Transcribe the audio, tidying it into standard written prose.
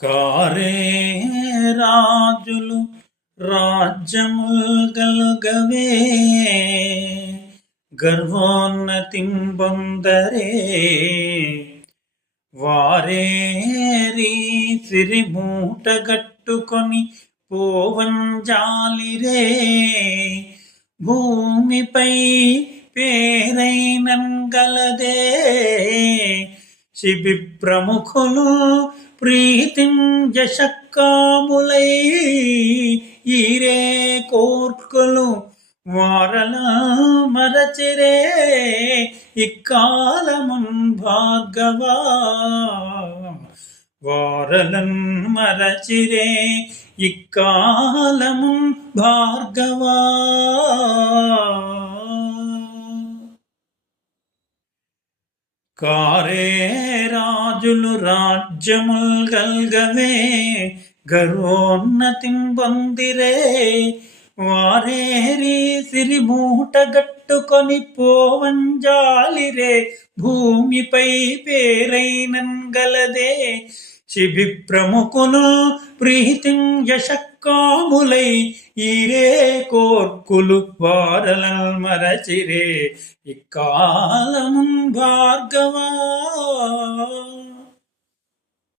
కారే రాజులు రాజ్యముల్ గలుగవే గర్వోన్నతిం పొందరే వారేరి సిరి మూటగట్టుకొని పోవంజాలిరే భూమిపై పేరైనంగలదే శిబి ప్రముఖులు ప్రీతిం జశక్కాములై ఈరే కోర్కులు వారల మరచిరే ఇక్కాలమున్ భార్గవా వారలన్ మరచిరే ఇక్కాలమున్ భార్గవా కారే రాజులు రాజ్యముల్ గల్గవే గర్వోన్నతిం పొందిరే వారేరి సిరి మూటగట్టుకొని పోవంజాలిరే భూమిపై పేరైనంగలదే శిబి ప్రముఖులు ప్రీతిం యశక్కాములై ఈరే కోర్కులు వారలల్ మరచిరే ఇక్కాలమున్ భార్గవా